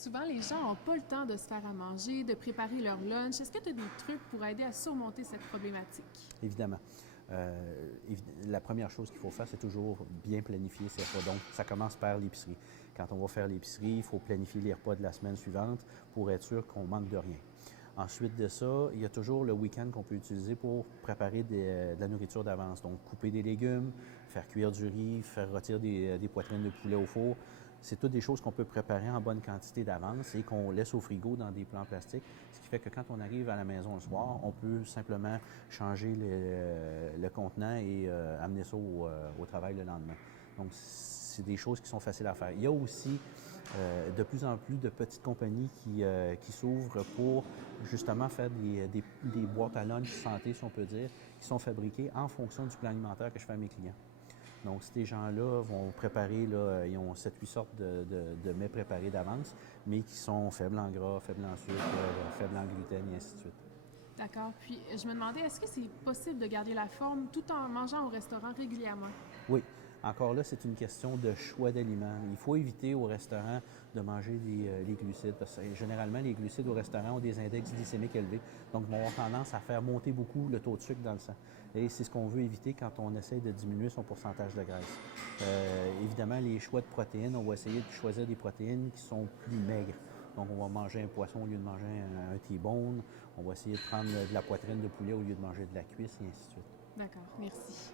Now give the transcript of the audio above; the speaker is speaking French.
Souvent, les gens n'ont pas le temps de se faire à manger, de préparer leur lunch. Est-ce que tu as des trucs pour aider à surmonter cette problématique? Évidemment. La première chose qu'il faut faire, c'est toujours bien planifier ses repas. Donc, ça commence par l'épicerie. Quand on va faire l'épicerie, il faut planifier les repas de la semaine suivante pour être sûr qu'on manque de rien. Ensuite de ça, il y a toujours le week-end qu'on peut utiliser pour préparer de la nourriture d'avance. Donc, couper des légumes, faire cuire du riz, faire rôtir des poitrines de poulet au four. C'est toutes des choses qu'on peut préparer en bonne quantité d'avance et qu'on laisse au frigo dans des plans plastiques. Ce qui fait que quand on arrive à la maison le soir, on peut simplement changer le contenant et amener ça au travail le lendemain. Donc, c'est des choses qui sont faciles à faire. Il y a aussi de plus en plus de petites compagnies qui s'ouvrent pour justement faire des boîtes à lunch santé, si on peut dire, qui sont fabriquées en fonction du plan alimentaire que je fais à mes clients. Donc, ces gens-là vont préparer, là, ils ont 7-8 sortes de mets préparés d'avance, mais qui sont faibles en gras, faibles en sucre, faibles en gluten, et ainsi de suite. D'accord. Puis, je me demandais, est-ce que c'est possible de garder la forme tout en mangeant au restaurant régulièrement? Oui, encore là, c'est une question de choix d'aliments. Il faut éviter au restaurant de manger les glucides parce que généralement, les glucides au restaurant ont des index glycémiques élevés, donc vont avoir tendance à faire monter beaucoup le taux de sucre dans le sang. Et c'est ce qu'on veut éviter quand on essaie de diminuer son pourcentage de graisse. Évidemment, les choix de protéines, on va essayer de choisir des protéines qui sont plus maigres. Donc, on va manger un poisson au lieu de manger un T-bone. On va essayer de prendre de la poitrine de poulet au lieu de manger de la cuisse, et ainsi de suite. D'accord, merci.